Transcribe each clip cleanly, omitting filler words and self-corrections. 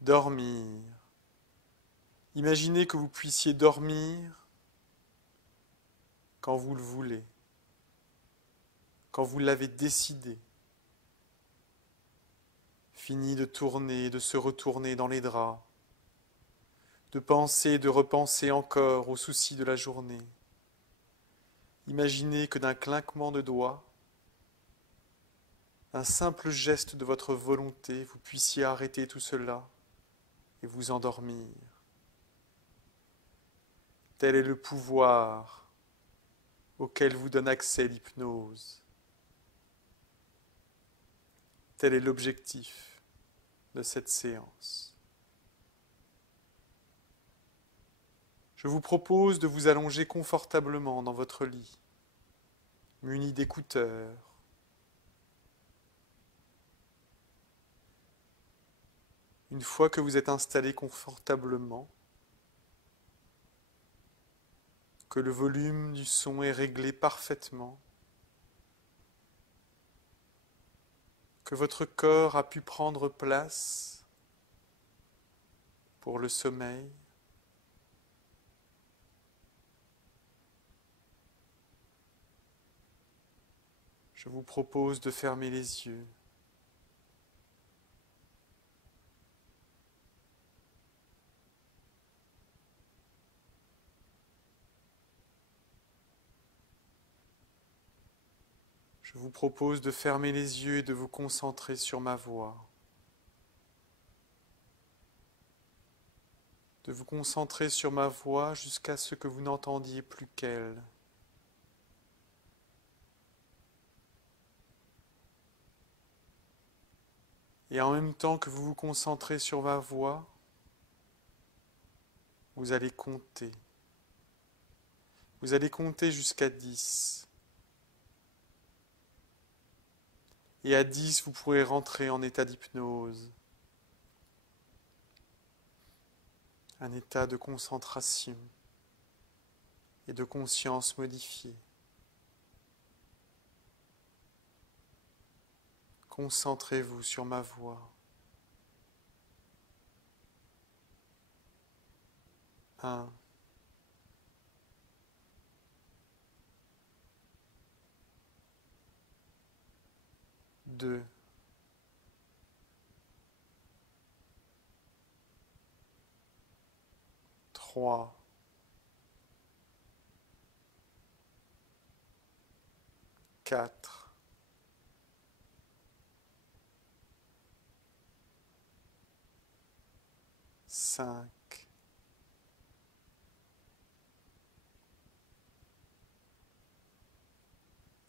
Dormir. Imaginez que vous puissiez dormir quand vous le voulez, quand vous l'avez décidé. Fini de tourner, de se retourner dans les draps, de penser et de repenser encore aux soucis de la journée. Imaginez que d'un clinquement de doigts, un simple geste de votre volonté, vous puissiez arrêter tout cela et vous endormir. Tel est le pouvoir auquel vous donne accès l'hypnose. Tel est l'objectif de cette séance. Je vous propose de vous allonger confortablement dans votre lit, muni d'écouteurs. Une fois que vous êtes installé confortablement, que le volume du son est réglé parfaitement, que votre corps a pu prendre place pour le sommeil, je vous propose de fermer les yeux. Je vous propose de fermer les yeux et de vous concentrer sur ma voix. De vous concentrer sur ma voix jusqu'à ce que vous n'entendiez plus qu'elle. Et en même temps que vous vous concentrez sur ma voix, vous allez compter. Vous allez compter jusqu'à 10. Et à 10, vous pourrez rentrer en état d'hypnose. Un état de concentration et de conscience modifiée. Concentrez-vous sur ma voix. 1. 2. 3. 4. 5.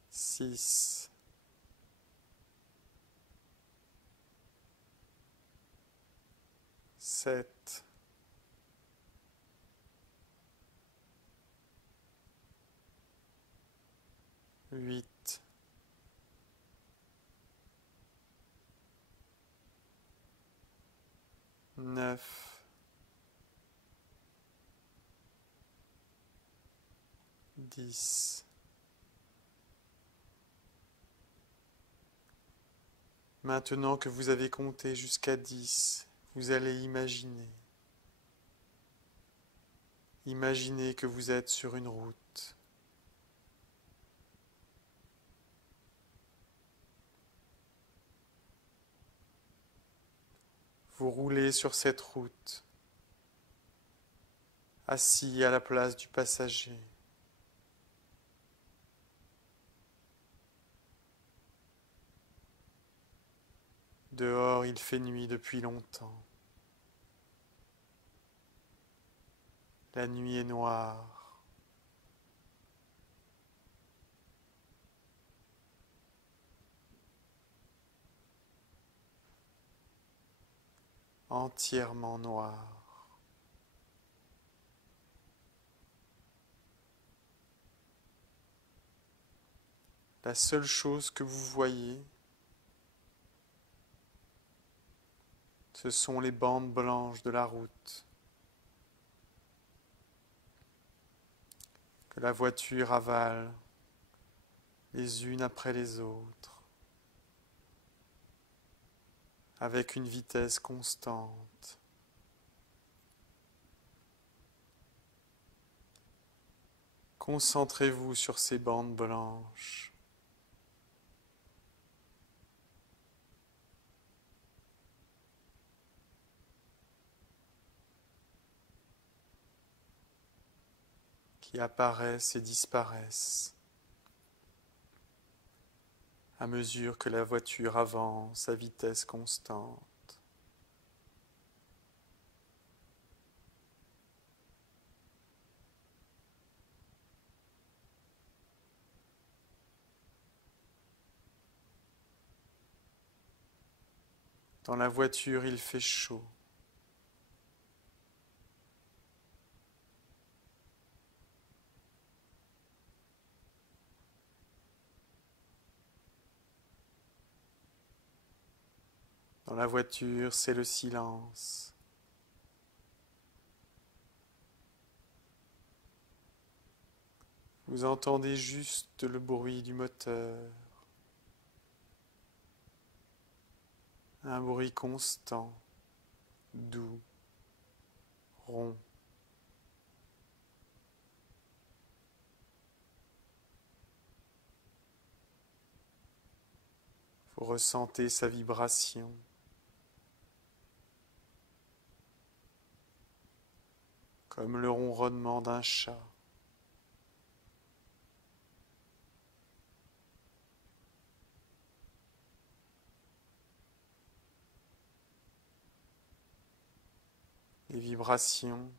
6. 7. 8. 9. 10. Maintenant que vous avez compté jusqu'à 10, vous allez imaginer. Imaginez que vous êtes sur une route. Vous roulez sur cette route, assis à la place du passager. Dehors, il fait nuit depuis longtemps. La nuit est noire. Entièrement noire. La seule chose que vous voyez, ce sont les bandes blanches de la route que la voiture avale les unes après les autres, avec une vitesse constante. Concentrez-vous sur ces bandes blanches. Qui apparaissent et disparaissent à mesure que la voiture avance à vitesse constante. Dans la voiture, il fait chaud. Dans la voiture, c'est le silence. Vous entendez juste le bruit du moteur. Un bruit constant, doux, rond. Vous ressentez sa vibration. Comme le ronronnement d'un chat. Les vibrations,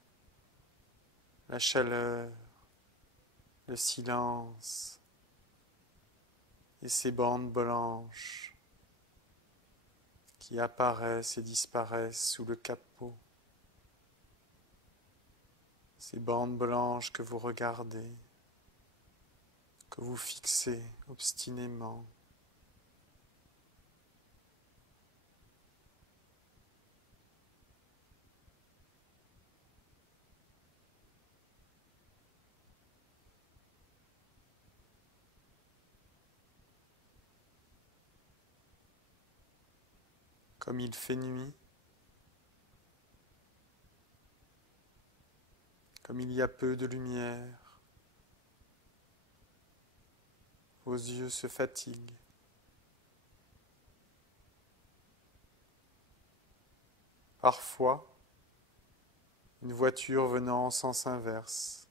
la chaleur, le silence et ces bandes blanches qui apparaissent et disparaissent sous le capot. Ces bandes blanches que vous regardez, que vous fixez obstinément. Comme il fait nuit, comme il y a peu de lumière, vos yeux se fatiguent. Parfois, une voiture venant en sens inverse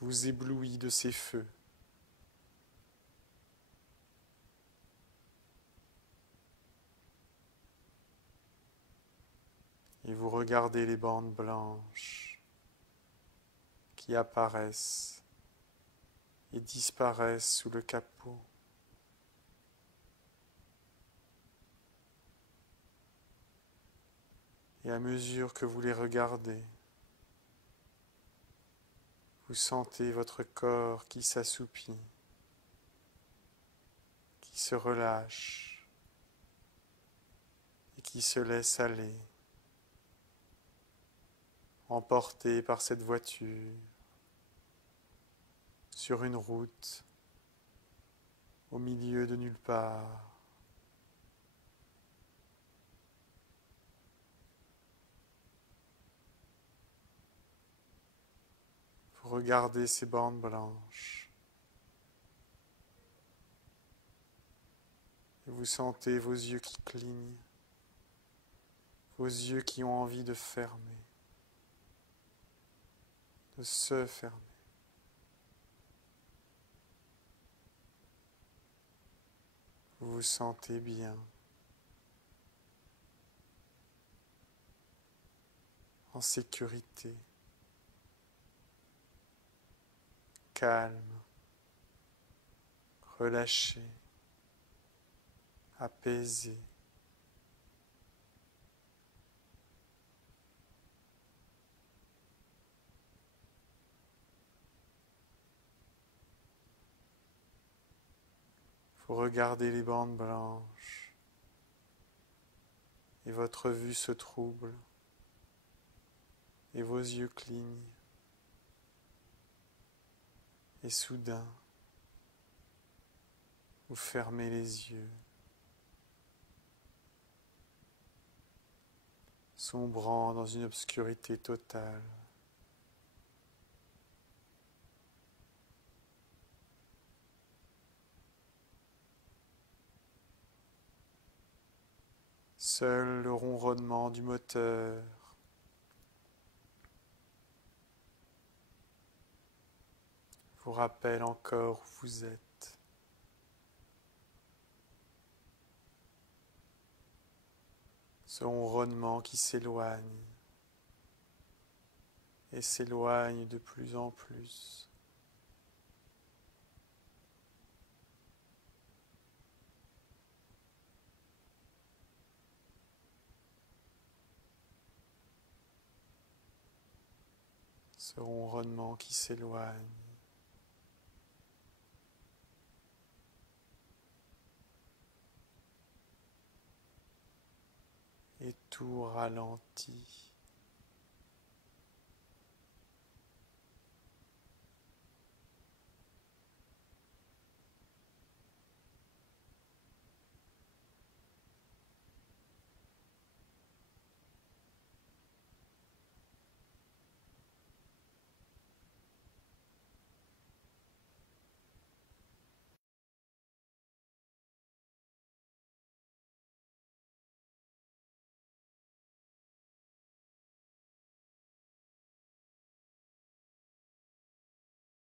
vous éblouit de ses feux. Et vous regardez les bandes blanches qui apparaissent et disparaissent sous le capot. Et à mesure que vous les regardez, vous sentez votre corps qui s'assoupit, qui se relâche et qui se laisse aller, emporté par cette voiture sur une route au milieu de nulle part. Vous regardez ces bandes blanches et vous sentez vos yeux qui clignent, vos yeux qui ont envie de fermer, de se fermer. Vous vous sentez bien, en sécurité, calme, relâché, apaisé. Vous regardez les bandes blanches et votre vue se trouble et vos yeux clignent. Et soudain, vous fermez les yeux, sombrant dans une obscurité totale. Seul le ronronnement du moteur vous rappelle encore où vous êtes. Ce ronronnement qui s'éloigne et s'éloigne de plus en plus. Ce ronronnement qui s'éloigne. Et tout ralentit.